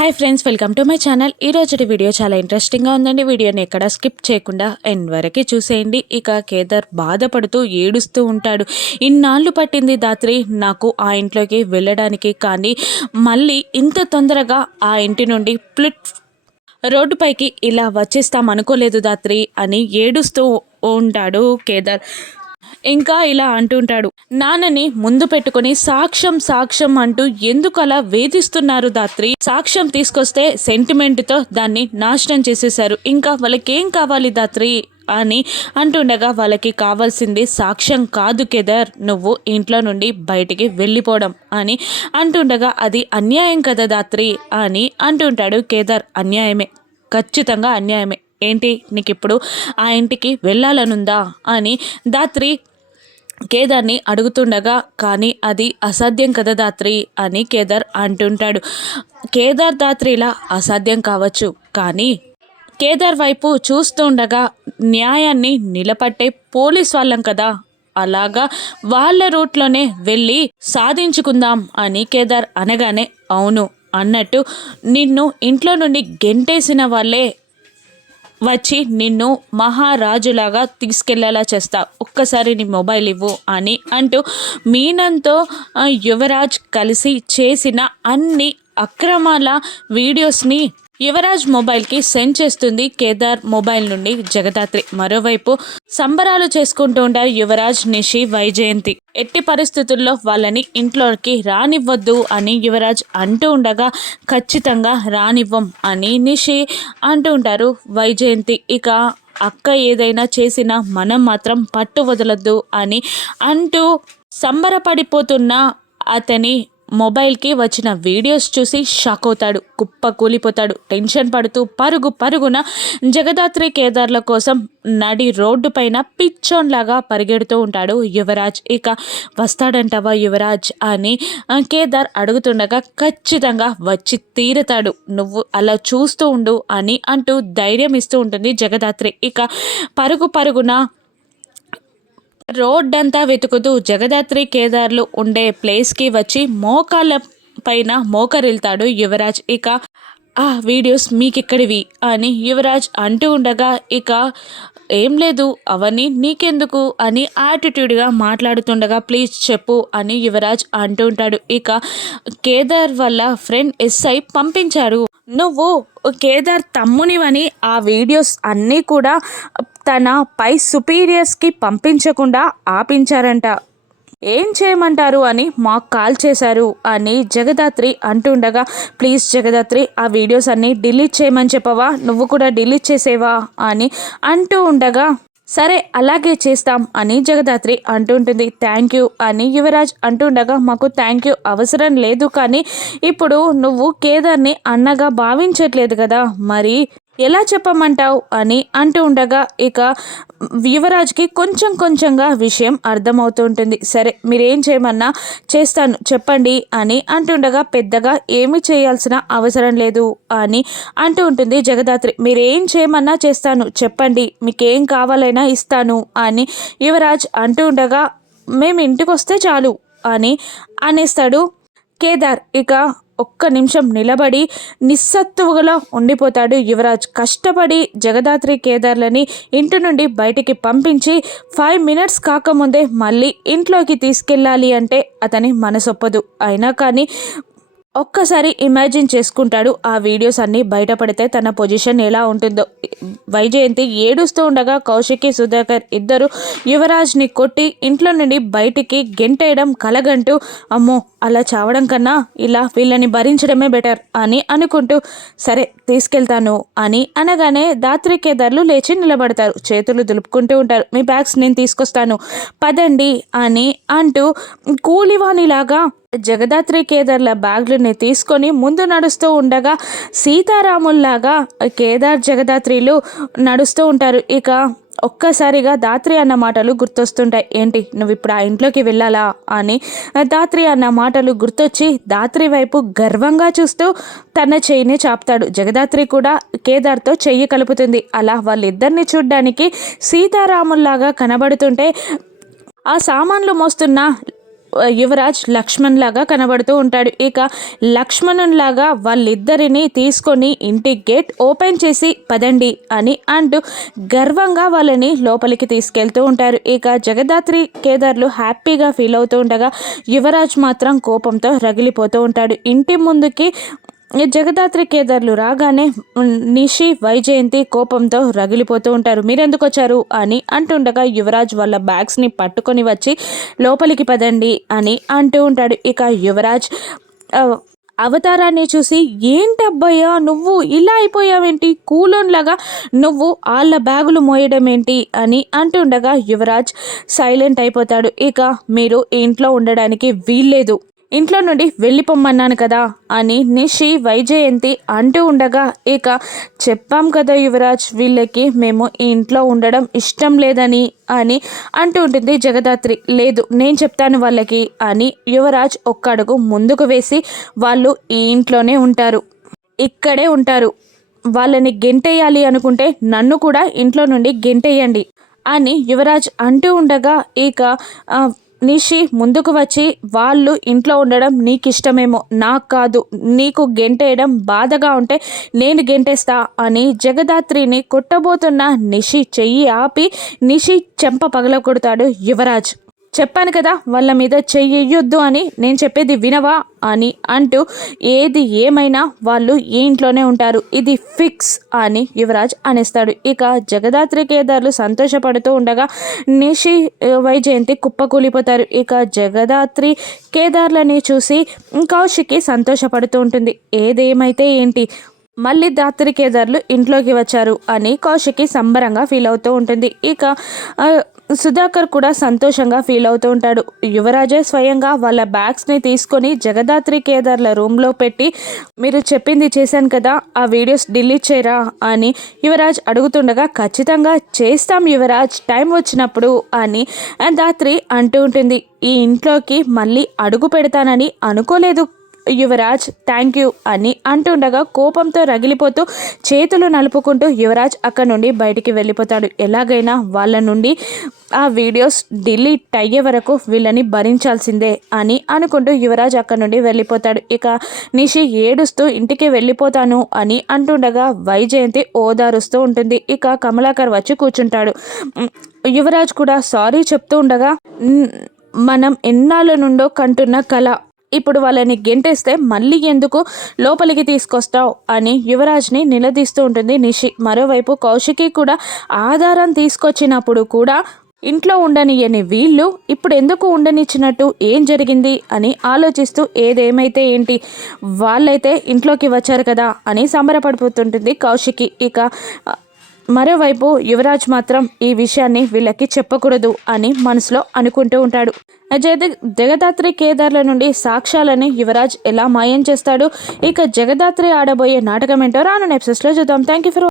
Hi friends, welcome to my channel. ఈరోజు video చాలా ఇంట్రెస్టింగ్గా ఉందండి. వీడియోని ఎక్కడ స్కిప్ చేయకుండా ఎండ్ వరకు చూసేయండి. ఇక కేదార్ బాధపడుతూ ఏడుస్తూ ఉంటాడు. ఇన్నాళ్ళు పట్టింది దాత్రి నాకు ఆ ఇంట్లోకి వెళ్ళడానికి, కానీ మళ్ళీ ఇంత తొందరగా ఆ ఇంటి నుండి రోడ్డుపైకి ఇలా వచ్చేస్తాం అనుకోలేదు దాత్రి అని ఏడుస్తూ ఉంటాడు కేదార్. ఇంకా ఇలా అంటుంటాడు, నాన్నని ముందు పెట్టుకుని సాక్ష్యం సాక్ష్యం అంటూ ఎందుకు అలా వేధిస్తున్నారు దాత్రి? సాక్ష్యం తీసుకొస్తే సెంటిమెంట్తో దాన్ని నాశనం చేసేశారు. ఇంకా వాళ్ళకేం కావాలి దాత్రి అని అంటుండగా, వాళ్ళకి కావాల్సింది సాక్ష్యం కాదు కేదార్, నువ్వు ఇంట్లో నుండి బయటికి వెళ్ళిపోవడం అని అంటుండగా, అది అన్యాయం కదా దాత్రి అని అంటుంటాడు కేదార్. అన్యాయమే, ఖచ్చితంగా అన్యాయమే. ఏంటి నీకు ఇప్పుడు ఆ ఇంటికి వెళ్ళాలనుందా అని దాత్రి కేదార్ని అడుగుతుండగా, కానీ అది అసాధ్యం కదా దాత్రి అని కేదార్ అంటుంటాడు. కేదార్ దాత్రిలా అసాధ్యం కావచ్చు, కానీ కేదార్ వైపు చూస్తుండగా న్యాయాన్ని నిలబట్టే పోలీస్ వాళ్ళం కదా, అలాగా వాళ్ళ రూట్లోనే వెళ్ళి సాధించుకుందాం అని కేదార్ అనగానే, అవును అన్నట్టు నిన్ను ఇంట్లో నుండి గెంటేసిన వాళ్ళే వచ్చి నిన్ను మహారాజులాగా తీసుకెళ్లేలా చేస్తా, ఒక్కసారి నీ మొబైల్ ఇవ్వు అని అంటూ మీనంతో యువరాజ్ కలిసి చేసిన అన్ని అక్రమాల వీడియోస్ని యువరాజ్ మొబైల్కి సెండ్ చేస్తుంది కేదార్ మొబైల్ నుండి జగదాత్రి. మరోవైపు సంబరాలు చేసుకుంటూ ఉంటారు యువరాజ్, నిషి, వైజయంతి. ఎట్టి పరిస్థితుల్లో వాళ్ళని ఇంట్లోకి రానివ్వద్దు అని యువరాజ్ అంటూ ఉండగా, ఖచ్చితంగా రానివ్వం అని నిషి అంటూ ఉంటారు. వైజయంతి ఇక అక్క ఏదైనా చేసినా మనం మాత్రం పట్టు వదలొద్దు అని అంటూ సంబరపడిపోతున్న అతని మొబైల్కి వచ్చిన వీడియోస్ చూసి షాక్ అవుతాడు, కుప్ప కూలిపోతాడు. టెన్షన్ పడుతూ పరుగున జగదాత్రి కేదార్ల కోసం నడి రోడ్డు పైన పిచ్చోన్లాగా పరిగెడుతూ ఉంటాడు యువరాజ్. ఇక వస్తాడంటావా యువరాజ్ అని కేదార్ అడుగుతుండగా, ఖచ్చితంగా వచ్చి తీరుతాడు, నువ్వు అలా చూస్తూ ఉండు అని అంటూ ధైర్యం ఇస్తూ ఉంటుంది జగదాత్రి. ఇక పరుగున రోడ్డంతా వెతుకుతూ జగదాత్రి కేదార్లు ఉండే ప్లేస్కి వచ్చి మోకాళ్ళ పైన మోకరిల్తాడు యువరాజ్. ఇక ఆ వీడియోస్ మీకిక్కడివి అని యువరాజ్ అంటూ ఉండగా, ఇక ఏం లేదు అవన్నీ నీకెందుకు అని యాటిట్యూడ్గా మాట్లాడుతుండగా, ప్లీజ్ చెప్పు అని యువరాజ్ అంటూ ఉంటాడు. ఇక కేదార్ వల్ల ఫ్రెండ్ ఎస్ఐ పంపించారు, నువ్వు కేదార్ తమ్మునివని ఆ వీడియోస్ అన్నీ కూడా తన పై సుపీరియర్స్కి పంపించకుండా ఆపించారంట. ఏం చేయమంటారు అని మాకు కాల్ చేశారు అని జగదాత్రి అంటుండగా, ప్లీజ్ జగదాత్రి ఆ వీడియోస్ అన్నీ డిలీట్ చేయమని చెప్పవా, నువ్వు కూడా డిలీట్ చేసేవా అని అంటూ ఉండగా, సరే అలాగే చేస్తాం అని జగదాత్రి అంటుంటుంది. థ్యాంక్ యూ అని యువరాజ్ అంటుండగా, మాకు థ్యాంక్ యూ అవసరం లేదు, కానీ ఇప్పుడు నువ్వు కేదార్ని అన్నగా భావించట్లేదు కదా, మరి ఎలా చెప్పమంటావు అని అంటూ ఉండగా, ఇక యువరాజ్కి కొంచెంగా విషయం అర్థమవుతూ ఉంటుంది. సరే మీరేం చేయమన్నా చేస్తాను చెప్పండి అని అంటుండగా, పెద్దగా ఏమి చేయాల్సిన అవసరం లేదు అని అంటూ ఉంటుంది జగదాత్రి. మీరేం చేయమన్నా చేస్తాను చెప్పండి, మీకేం కావాలైనా ఇస్తాను అని యువరాజ్ అంటూ ఉండగా, మేము ఇంటికి వస్తే చాలు అని అనేస్తాడు కేదార్. ఇక ఒక్క నిమిషం నిలబడి నిస్సత్తువలో ఉండిపోతాడు యువరాజ్. కష్టపడి జగదాత్రి కేదార్లని ఇంటి నుండి బయటికి పంపించి 5 మినిట్స్ కాకముందే మళ్ళీ ఇంట్లోకి తీసుకెళ్ళాలి అంటే అతని మనసొప్పదు. అయినా కానీ ఒక్కసారి ఇమాజిన్ చేసుకుంటాడు, ఆ వీడియోస్ అన్నీ బయటపడితే తన పొజిషన్ ఎలా ఉంటుందో. వైజయంతి ఏడుస్తూ ఉండగా కౌశికి, సుధాకర్ ఇద్దరు యువరాజ్ని కొట్టి ఇంట్లో నుండి బయటికి గెంటేయడం కలగంటూ, అమ్మో అలా చావడం కన్నా ఇలా వీళ్ళని భరించడమే బెటర్ అని అనుకుంటూ, సరే తీసుకెళ్తాను అని అనగానే దాత్రి కేదార్లు లేచి నిలబడతారు, చేతులు దులుపుకుంటూ ఉంటారు. మీ బ్యాగ్స్ నేను తీసుకొస్తాను పదండి అని అంటూ కూలివానిలాగా జగదాత్రి కేదార్ల బ్యాగ్లని తీసుకొని ముందు నడుస్తూ ఉండగా, సీతారాముల్లాగా కేదార్ జగదాత్రిలు నడుస్తూ ఉంటారు. ఇక ఒక్కసారిగా దాత్రి అన్న మాటలు గుర్తొస్తుంటాయి. ఏంటి నువ్వు ఇప్పుడు ఆ ఇంట్లోకి వెళ్ళాలా అని దాత్రి అన్న మాటలు గుర్తొచ్చి దాత్రి వైపు గర్వంగా చూస్తూ తన చెయ్యిని చాపుతాడు. జగదాత్రి కూడా కేదార్తో చెయ్యి కలుపుతుంది. అలా వాళ్ళిద్దరిని చూడ్డానికి సీతారాముల్లాగా కనబడుతుంటే, ఆ సామాన్లు మోస్తున్న యువరాజ్ లక్ష్మణ్ లాగా కనబడుతూ ఉంటాడు. ఇక లక్ష్మణున్ లాగా వాళ్ళిద్దరిని తీసుకొని ఇంటి గేట్ ఓపెన్ చేసి పదండి అని అంటూ గర్వంగా వాళ్ళని లోపలికి తీసుకెళ్తూ ఉంటారు. ఇక జగదాత్రి కేదార్లు హ్యాపీగా ఫీల్ అవుతూ ఉండగా యువరాజ్ మాత్రం కోపంతో రగిలిపోతూ ఉంటాడు. ఇంటి ముందుకి జగదాత్రి కేదార్లు రాగానే నిషి వైజయంతి కోపంతో రగిలిపోతూ ఉంటారు. మీరెందుకు వచ్చారు అని అంటుండగా యువరాజ్ వాళ్ళ బ్యాగ్స్ని పట్టుకొని వచ్చి లోపలికి పదండి అని అంటూ ఉంటాడు. ఇక యువరాజ్ అవతారాన్ని చూసి ఏంటబ్బాయ్యా నువ్వు ఇలా అయిపోయావేంటి, కూలోన్లాగా నువ్వు వాళ్ళ బ్యాగులు మోయడం ఏంటి అని అంటుండగా యువరాజ్ సైలెంట్ అయిపోతాడు. ఇక మీరు ఇంట్లో ఉండడానికి వీల్లేదు, ఇంట్లో నుండి వెళ్ళిపోమ్మన్నాను కదా అని నిషి వైజయంతి అంటూ ఉండగా ఇక చెప్పాం కదా యువరాజ్ వీళ్ళకి మేము ఈ ఇంట్లో ఉండడం ఇష్టం లేదని అని అంటూ ఉంటుంది జగదాత్రి. లేదు నేను చెప్తాను వాళ్ళకి అని యువరాజ్ ఒక్క అడుగు ముందుకు వేసి వాళ్ళు ఈ ఇంట్లోనే ఉంటారు, ఇక్కడే ఉంటారు, వాళ్ళని గెంటేయాలి అనుకుంటే నన్ను కూడా ఇంట్లో నుండి గెంటేయండి అని యువరాజ్ అంటూ ఉండగా ఇక నిషి ముందుకు వచ్చి వాళ్ళు ఇంట్లో ఉండడం నీకు ఇష్టమేమో, నాకు కాదు, నీకు గెంటేయడం బాధగా ఉంటే నేను గెంటేస్తా అని జగదాత్రిని కొట్టబోతున్న నిషి చెయ్యి ఆపి నిషి చెంప పగలగొడతాడు యువరాజ్. చెప్పాను కదా వాళ్ళ మీద చెయ్యొద్దు అని, నేను చెప్పేది వినవా అని అంటూ ఏది ఏమైనా వాళ్ళు ఈ ఇంట్లోనే ఉంటారు, ఇది ఫిక్స్ అని యువరాజ్ అనేస్తాడు. ఇక జగదాత్రి కేదార్లు సంతోషపడుతూ ఉండగా నిషి వైజయంతి కుప్పకూలిపోతారు. ఇక జగదాత్రి కేదార్లని చూసి కౌశికి సంతోషపడుతూ ఉంటుంది. ఏదేమైతే ఏంటి మళ్ళీ దాత్రి కేదార్లు ఇంట్లోకి వచ్చారు అని కౌశికి సంబరంగా ఫీల్ అవుతూ ఉంటుంది. ఇక సుధాకర్ కూడా సంతోషంగా ఫీల్ అవుతూ ఉంటాడు. యువరాజే స్వయంగా వాళ్ళ బ్యాగ్స్ని తీసుకొని జగదాత్రి కేదార్ల రూమ్లో పెట్టి మీరు చెప్పింది చేశాను కదా ఆ వీడియోస్ డిలీట్ చేయరా అని యువరాజ్ అడుగుతుండగా ఖచ్చితంగా చేస్తాం యువరాజ్ టైం వచ్చినప్పుడు అని దాత్రి అంటూ ఉంటుంది. ఈ ఇంట్లోకి మళ్ళీ అడుగు పెడతానని అనుకోలేదు యువరాజ్, థ్యాంక్ యూ అని అంటుండగా కోపంతో రగిలిపోతూ చేతులు నలుపుకుంటూ యువరాజ్ అక్కడ నుండి బయటికి వెళ్ళిపోతాడు. ఎలాగైనా వాళ్ళ నుండి ఆ వీడియోస్ డిలీట్ అయ్యే వరకు వీళ్ళని భరించాల్సిందే అని అనుకుంటూ యువరాజ్ అక్కడ నుండి వెళ్ళిపోతాడు. ఇక నిషి ఏడుస్తూ ఇంటికి వెళ్ళిపోతాను అని అంటుండగా వైజయంతి ఓదారుస్తూ ఉంటుంది. ఇక కమలాకర్ వచ్చి కూర్చుంటాడు. యువరాజ్ కూడా సారీ చెప్తూ ఉండగా మనం ఎన్నాళ్ళ నుండో కంటున్న కళ ఇప్పుడు వాళ్ళని గెంటేస్తే మళ్ళీ ఎందుకు లోపలికి తీసుకొస్తావు అని యువరాజ్ని నిలదీస్తూ ఉంటుంది నిషి. మరోవైపు కౌశికి కూడా ఆధారం తీసుకొచ్చినప్పుడు కూడా ఇంట్లో ఉండనియని వీళ్ళు ఇప్పుడు ఎందుకు ఉండనిచ్చినట్టు, ఏం జరిగింది అని ఆలోచిస్తూ ఏదేమైతే ఏంటి వాళ్ళైతే ఇంట్లోకి వచ్చారు కదా అని సంబరపడిపోతుంటుంది కౌశికి. ఇక మరోవైపు యువరాజ్ మాత్రం ఈ విషయాన్ని వీళ్ళకి చెప్పకూడదు అని మనసులో అనుకుంటూ ఉంటాడు. జగదాత్రి కేదార్ల నుండి సాక్ష్యాలని యువరాజ్ ఎలా మాయం చేస్తాడు, ఇక జగదాత్రి ఆడబోయే నాటకం ఏంటో రాను ఎపిసోడ్స్లో చూద్దాం. Thank you for